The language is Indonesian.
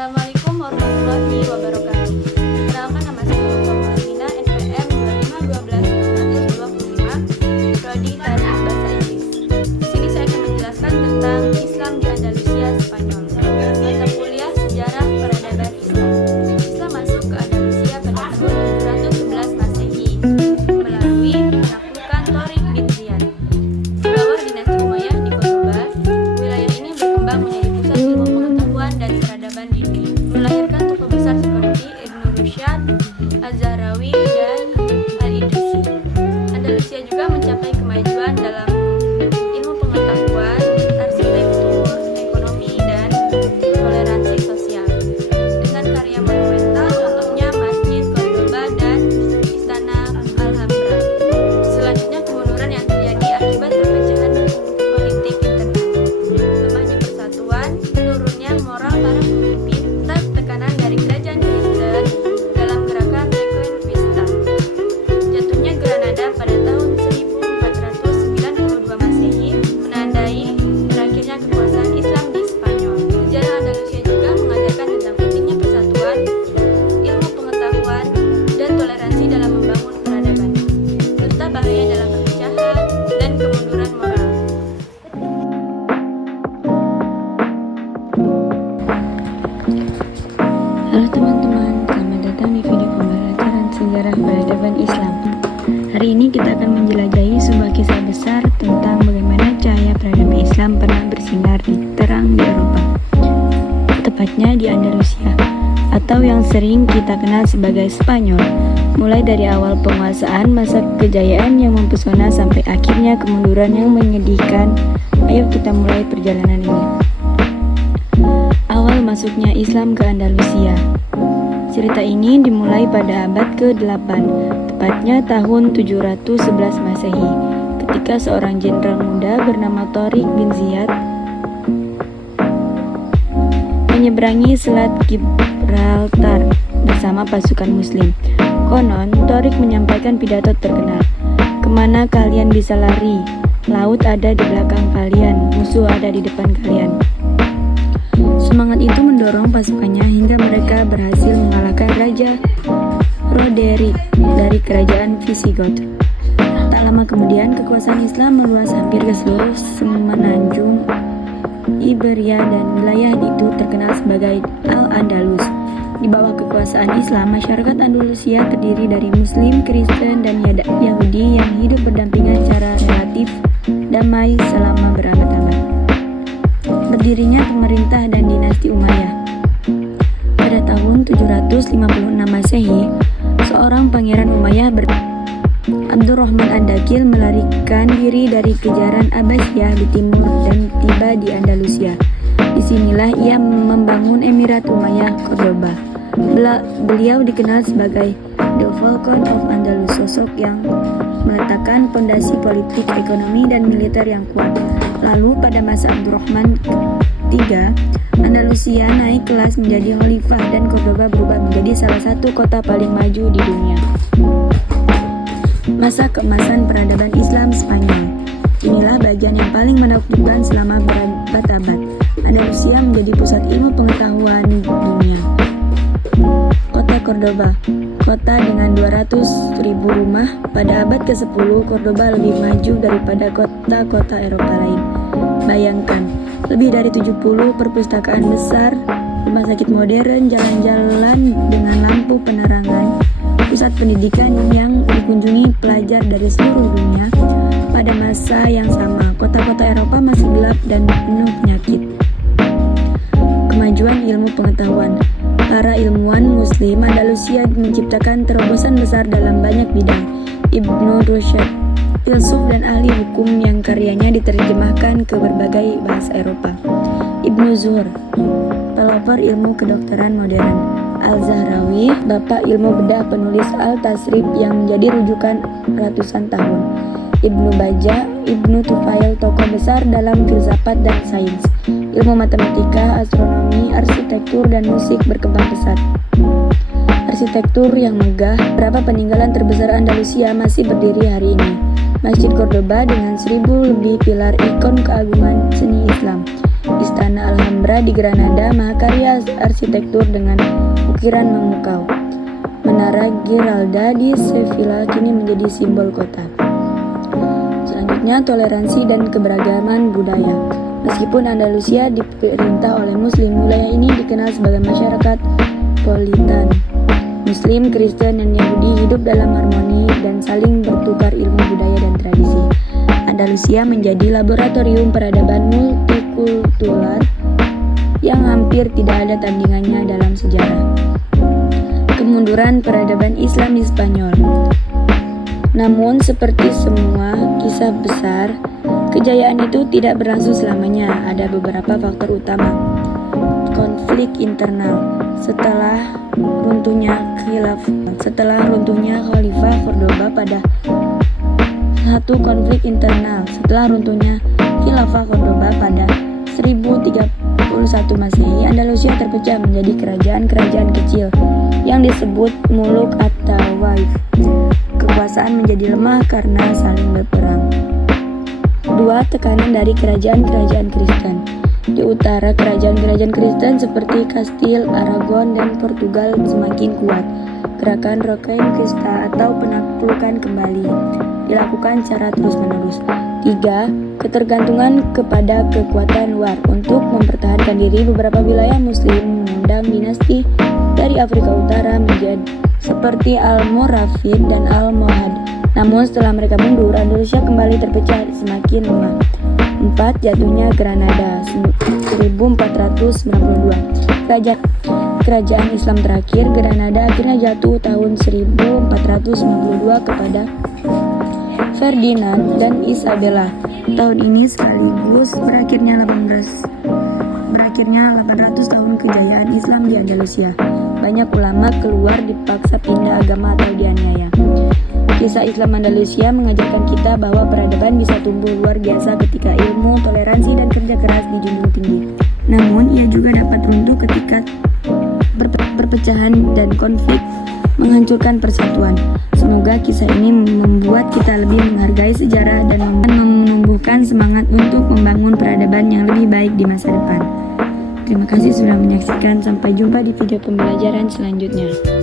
Assalamualaikum warahmatullahi wabarakatuh. Perkenalkan, nama saya Fatimah NPM 2512-125, Prodi Tarikh Bahasa Inggris. Di sini saya akan menjelaskan tentang Islam di Andalusia, Spanyol. Mata kuliah Sejarah Peradaban Islam. Islam masuk ke Andalusia pada tahun 711 Masehi melalui penaklukan Tariq bin Ziyad. Di bawah dinasti Umayyah di Cordoba, wilayah ini berkembang menjadi pusat ilmu pengetahuan dan peradaban dini, melahirkan tokoh besar seperti Ibnu Rushd, Az-Zahrawi, dan Al-Idrisi. Andalusia juga mencapai kemajuan dalam ilmu pengetahuan, arsitektur, ekonomi, dan toleransi sosial. Dengan karya monumental, contohnya Masjid Cordoba dan Istana Alhambra. Selanjutnya, kemunduran yang terjadi akibat perpecahan politik internal, lemahnya persatuan, menurunnya moral para pemimpin, serta tekanan dari kerajaan Kristen dalam gerakan Reconquista. Jatuhnya Granada pada tahun 1492 Masehi menandai berakhirnya kekuasaan Islam di Spanyol. Sejarah Andalusia juga mengajarkan tentang pentingnya persatuan, ilmu pengetahuan, dan toleransi dalam membangun peradaban, serta bahaya dalam perpecahan dan kemunduran moral. Halo teman-teman, selamat datang di video pembelajaran sejarah peradaban Islam. Hari ini kita akan menjelajahi sebuah kisah besar tentang bagaimana cahaya peradaban Islam pernah bersinar terang di Eropa, tepatnya di Andalusia, atau yang sering kita kenal sebagai Spanyol. Mulai dari awal penguasaan, masa kejayaan yang mempesona, sampai akhirnya kemunduran yang menyedihkan. Ayo kita mulai perjalanan ini. Awal masuknya Islam ke Andalusia. Cerita ini dimulai pada abad ke-8, tepatnya tahun 711 Masehi, ketika seorang jenderal muda bernama Tariq bin Ziyad menyeberangi Selat Gibraltar bersama pasukan Muslim. Konon, Tariq menyampaikan pidato terkenal, "Kemana kalian bisa lari? Laut ada di belakang kalian, musuh ada di depan kalian." Semangat itu mendorong pasukannya hingga mereka berhasil mengalahkan Raja Roderick dari kerajaan Visigoth. Tak lama kemudian, kekuasaan Islam meluas hampir ke seluruh semenanjung Iberia, dan wilayah itu terkenal sebagai Al-Andalus. Di bawah kekuasaan Islam, masyarakat Andalusia terdiri dari Muslim, Kristen, dan Yahudi yang hidup berdampingan secara relatif damai selama berabad-abad. Berdirinya pemerintah dan dinasti Umayyah. Pada tahun 756 Masehi, seorang pangeran Umayyah Abdurrahman Ad-Dakil melarikan diri dari kejaran Abbasiyah di timur dan tiba di Andalusia. Disinilah ia membangun Emirat Umayyah Cordoba. Beliau dikenal sebagai The Falcon of Andalus, sosok yang meletakkan fondasi politik, ekonomi, dan militer yang kuat. Lalu pada masa Abdurrahman III, Andalusia naik kelas menjadi khalifah dan Cordoba berubah menjadi salah satu kota paling maju di dunia. Masa keemasan peradaban Islam Spanyol. Inilah bagian yang paling menakjubkan selama berabad-abad. Andalusia menjadi pusat ilmu pengetahuan dunia. Kota Cordoba, kota dengan 200.000 rumah. Pada abad ke-10, Cordoba lebih maju daripada kota-kota Eropa lain. Bayangkan, lebih dari 70 perpustakaan besar, rumah sakit modern, jalan-jalan dengan lampu penerangan, pusat pendidikan yang dikunjungi pelajar dari seluruh dunia. Pada masa yang sama, kota-kota Eropa masih gelap dan penuh penyakit. Kemajuan ilmu pengetahuan. Para ilmuwan Muslim Andalusia menciptakan terobosan besar dalam banyak bidang. Ibnu Rushd, filsuf dan ahli hukum yang karyanya diterjemahkan ke berbagai bahasa Eropa. Ibnu Zuhr, pelopor ilmu kedokteran modern. Al-Zahrawi, bapak ilmu bedah, penulis Al-Tasrif yang menjadi rujukan ratusan tahun. Ibnu Bajjah, Ibnu Tufail, tokoh besar dalam filsafat dan sains. Ilmu matematika, astronomi, arsitektur, dan musik berkembang pesat. Arsitektur yang megah, beberapa peninggalan terbesar Andalusia masih berdiri hari ini. Masjid Cordoba dengan 1000 lebih pilar ikon keagungan seni Islam. Istana Alhambra di Granada, mahakarya arsitektur dengan ukiran memukau. Menara Giralda di Sevilla kini menjadi simbol kota. Selanjutnya, toleransi dan keberagaman budaya. Meskipun Andalusia diperintah oleh Muslim, wilayah ini dikenal sebagai masyarakat politan. Muslim, Kristen, dan Yahudi hidup dalam harmoni dan saling bertukar ilmu budaya dan tradisi. Andalusia menjadi laboratorium peradaban multikultural yang hampir tidak ada tandingannya dalam sejarah. Kemunduran peradaban Islam di Spanyol. Namun, seperti semua kisah besar, kejayaan itu tidak berlangsung selamanya. Ada beberapa faktor utama. Konflik internal. Setelah runtuhnya Khalifah Cordoba pada konflik internal. Setelah runtuhnya Khilafah Cordoba pada 1031 Masehi, Andalusia terpecah menjadi kerajaan-kerajaan kecil yang disebut muluk atau waif. Kekuasaan menjadi lemah karena saling berperang. 2. Tekanan dari kerajaan-kerajaan Kristen. Di utara, kerajaan-kerajaan Kristen seperti Kastil, Aragon, dan Portugal semakin kuat. Gerakan Reconquista atau penaklukan kembali dilakukan secara terus-menerus. 3. Ketergantungan kepada kekuatan luar. Untuk mempertahankan diri, beberapa wilayah Muslim mengundang dinasti dari Afrika Utara menjadi seperti Almoravid dan Almohad. Namun setelah mereka mundur, Andalusia kembali terpecah semakin lemah. 4. Jatuhnya Granada 1492. Kerajaan Islam terakhir, Granada, akhirnya jatuh tahun 1492 kepada Ferdinand dan Isabella. Tahun ini sekaligus berakhirnya 800 tahun kejayaan Islam di Andalusia. Banyak ulama keluar dipaksa pindah agama atau dianiaya. Kisah Islam Andalusia mengajarkan kita bahwa peradaban bisa tumbuh luar biasa ketika ilmu, toleransi, dan kerja keras dijunjung tinggi. Namun, ia juga dapat runtuh ketika perpecahan dan konflik menghancurkan persatuan. Semoga kisah ini membuat kita lebih menghargai sejarah dan menumbuhkan semangat untuk membangun peradaban yang lebih baik di masa depan. Terima kasih sudah menyaksikan. Sampai jumpa di video pembelajaran selanjutnya.